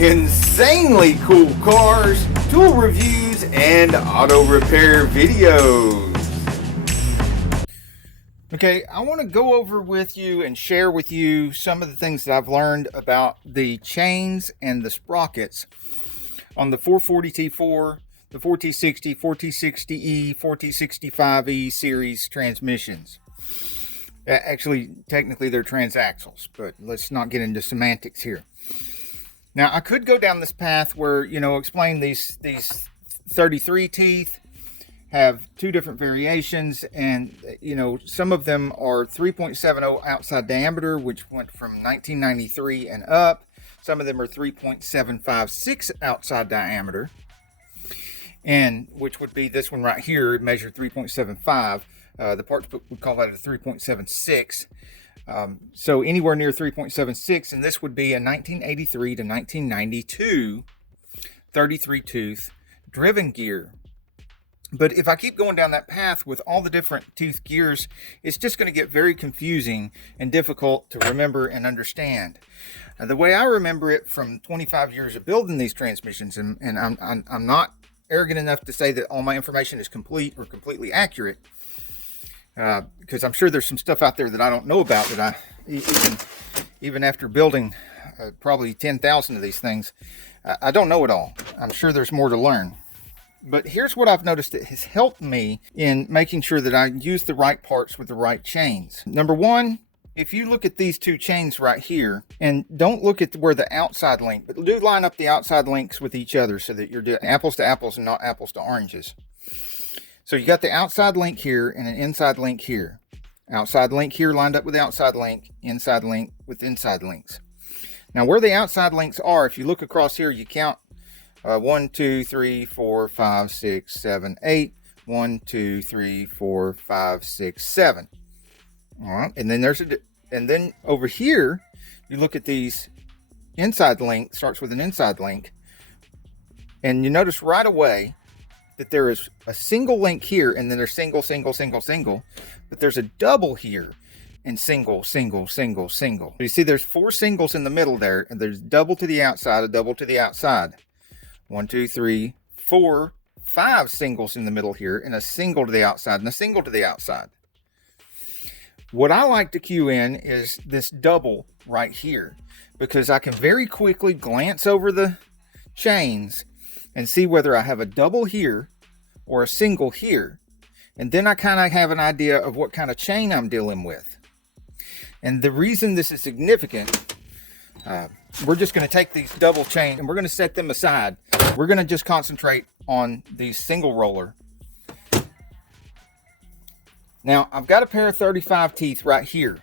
insanely cool cars, tool reviews, and auto repair videos. Okay, I want to go over with you and share with you some of the things that I've learned about the chains and the sprockets on the 440T4, the 4T60, 4T60E, 4T65E series transmissions. Actually, technically they're transaxles, but let's not get into semantics here. Now, I could go down this path where, explain these 33 teeth have two different variations, and, some of them are 3.70 outside diameter, which went from 1993 and up. Some of them are 3.756 outside diameter, and which would be this one right here. It measured 3.75. The parts book would call that a 3.76. So anywhere near 3.76, and this would be a 1983 to 1992 33 tooth driven gear. But if I keep going down that path with all the different tooth gears, it's just going to get very confusing and difficult to remember and understand. The way I remember it from 25 years of building these transmissions, and I'm not arrogant enough to say that all my information is complete or completely accurate, because I'm sure there's some stuff out there that I don't know about, that even after building probably 10,000 of these things, I don't know it all. I'm sure there's more to learn. But here's what I've noticed that has helped me in making sure that I use the right parts with the right chains. Number one, if you look at these two chains right here, and don't look at where the outside link, but do line up the outside links with each other so that you're doing apples to apples and not apples to oranges. So you got the outside link here and an inside link here. Outside link here lined up with the outside link, inside link with inside links. Now where the outside links are, if you look across here, you count 1, 2, 3, 4, 5, 6, 7, 8. 1, 2, 3, 4, 5, 6, 7. All right, and then and then over here, you look at these inside link, starts with an inside link, and you notice right away that there is a single link here, and then there's single, single, single, single, but there's a double here, and single, single, single, single. You see there's 4 singles in the middle there, and there's double to the outside, a double to the outside. 1, 2, 3, 4, 5 singles in the middle here, and a single to the outside, and a single to the outside. What I like to cue in is this double right here, because I can very quickly glance over the chains and see whether I have a double here or a single here. And then I kind of have an idea of what kind of chain I'm dealing with. And the reason this is significant, we're just going to take these double chain and we're going to set them aside. We're going to just concentrate on the single roller. Now, I've got a pair of 35 teeth right here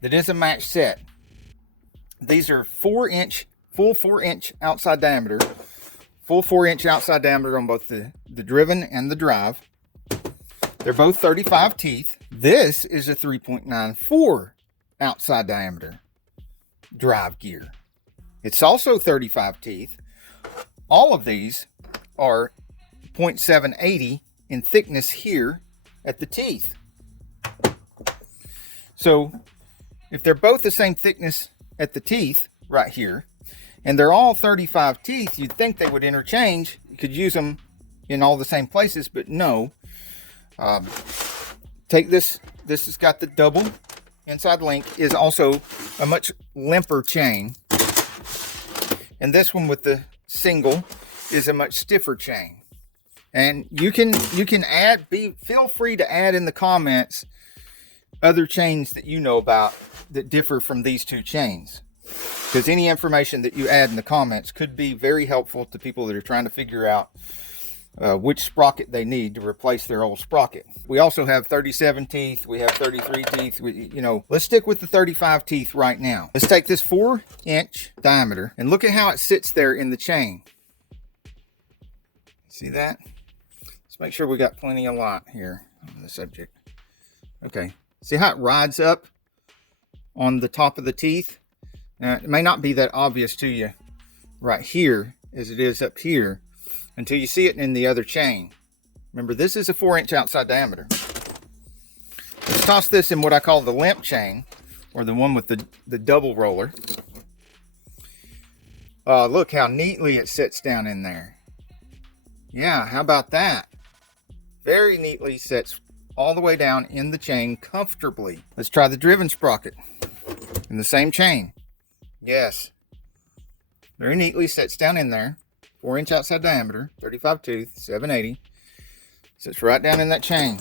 that is a match set. These are 4-inch, full 4-inch outside diameter. Full 4-inch outside diameter on both the driven and the drive. They're both 35 teeth. This is a 3.94 outside diameter drive gear. It's also 35 teeth. All of these are 0.780 in thickness here at the teeth. So if they're both the same thickness at the teeth right here, and they're all 35 teeth, you'd think they would interchange. You could use them in all the same places, but no. Take this. This has got the double inside link, is also a much limper chain. And this one with the single is a much stiffer chain. And you can add, feel free to add in the comments other chains that you know about that differ from these two chains. Because any information that you add in the comments could be very helpful to people that are trying to figure out which sprocket they need to replace their old sprocket. We also have 37 teeth. We have 33 teeth. Let's stick with the 35 teeth right now. Let's take this 4-inch diameter and look at how it sits there in the chain. See that? Let's make sure we got plenty of light here on the subject. Okay. See how it rides up on the top of the teeth? Now, it may not be that obvious to you right here as it is up here until you see it in the other chain. Remember, this is a 4-inch outside diameter. Let's toss this in what I call the limp chain, or the one with the double roller. Look how neatly it sits down in there. Yeah, how about that? Very neatly sits all the way down in the chain comfortably. Let's try the driven sprocket in the same chain. Yes, very neatly sits down in there. 4-inch outside diameter, 35 tooth, 780. Sits right down in that chain.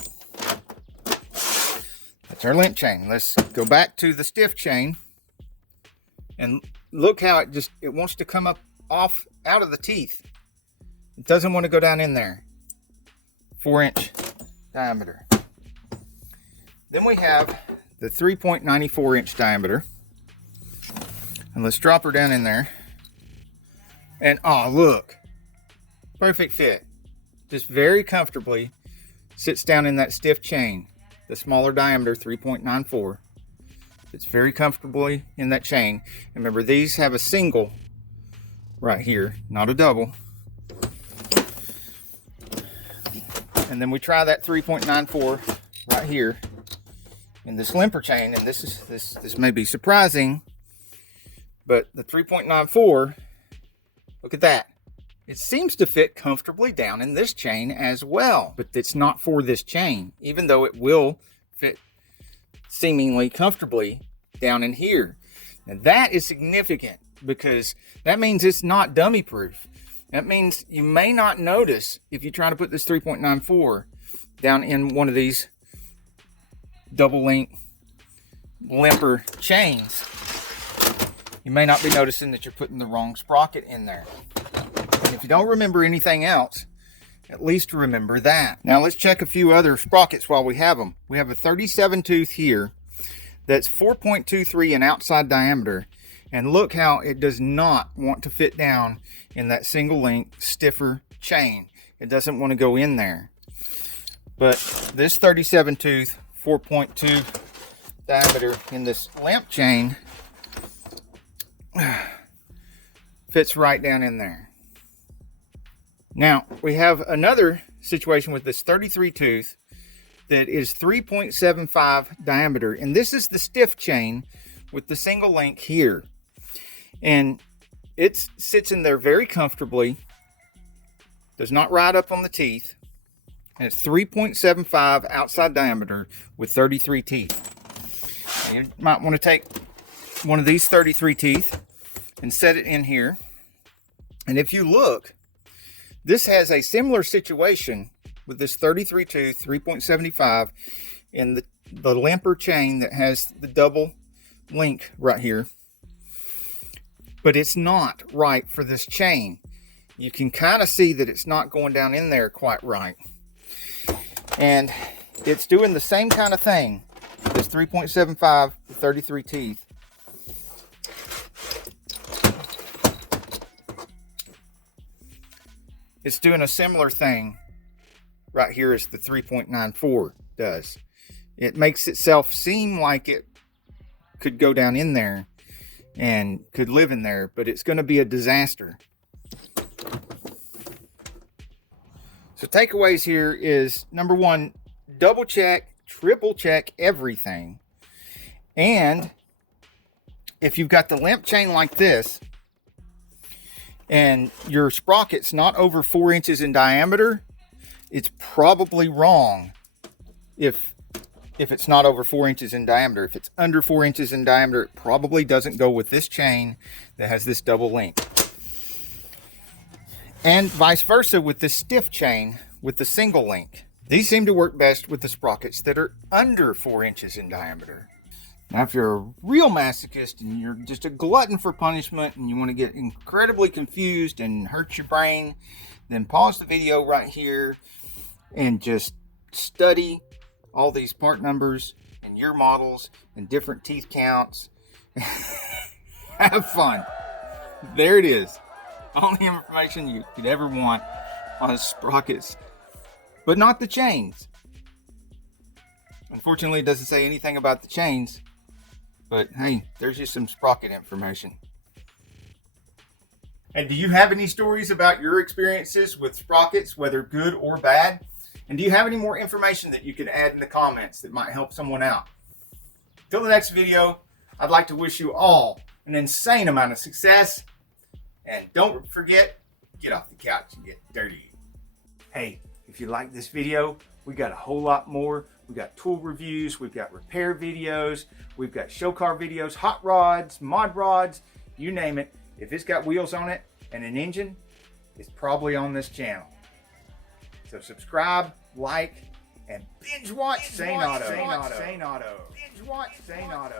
That's our limp chain. Let's go back to the stiff chain. And look how it wants to come up off out of the teeth. It doesn't want to go down in there. 4-inch diameter. Then we have the 3.94-inch diameter. And let's drop her down in there. And oh, look. Perfect fit. Just very comfortably sits down in that stiff chain. The smaller diameter, 3.94. It's very comfortably in that chain. And remember, these have a single right here, not a double. And then we try that 3.94 right here in this limper chain. And this may be surprising, but the 3.94, look at that. It seems to fit comfortably down in this chain as well, but it's not for this chain, even though it will fit seemingly comfortably down in here. Now that is significant because that means it's not dummy proof. That means you may not notice if you try to put this 3.94 down in one of these double link limper chains. You may not be noticing that you're putting the wrong sprocket in there. And if you don't remember anything else, at least remember that. Now let's check a few other sprockets while we have them. We have a 37 tooth here that's 4.23 in outside diameter. And look how it does not want to fit down in that single link stiffer chain. It doesn't want to go in there. But this 37 tooth 4.2 diameter in this lamp chain fits right down in there. Now we have another situation with this 33 tooth that is 3.75 diameter, and this is the stiff chain with the single link here, and it sits in there very comfortably, does not ride up on the teeth, and it's 3.75 outside diameter with 33 teeth. Now you might want to take one of these 33 teeth and set it in here, and if you look, this has a similar situation with this 33 tooth 3.75 in the limper chain that has the double link right here, but it's not right for this chain. You can kind of see that it's not going down in there quite right, and it's doing the same kind of thing. This 3.75 33 teeth. It's doing a similar thing right here as the 3.94 does. It makes itself seem like it could go down in there and could live in there, but it's going to be a disaster. So takeaways here is, number one, double check, triple check everything. And if you've got the limp chain like this, and your sprocket's not over 4 inches in diameter, it's probably wrong if it's not over 4 inches in diameter. If it's under 4 inches in diameter, it probably doesn't go with this chain that has this double link. And vice versa with this stiff chain with the single link. These seem to work best with the sprockets that are under 4 inches in diameter. Now, if you're a real masochist and you're just a glutton for punishment and you want to get incredibly confused and hurt your brain, then pause the video right here and just study all these part numbers and year models and different teeth counts. Have fun. There it is. All the information you could ever want on sprockets, but not the chains. Unfortunately, it doesn't say anything about the chains. But hey, there's just some sprocket information. And do you have any stories about your experiences with sprockets, whether good or bad? And do you have any more information that you could add in the comments that might help someone out? Till the next video, I'd like to wish you all an insane amount of success And don't forget, get off the couch and get dirty. Hey, if you like this video, we got a whole lot more. We got tool reviews, we've got repair videos, we've got show car videos, hot rods, mod rods, you name it. If it's got wheels on it and an engine, it's probably on this channel. So subscribe, like, and binge watch Saneauto. Binge watch Saneauto.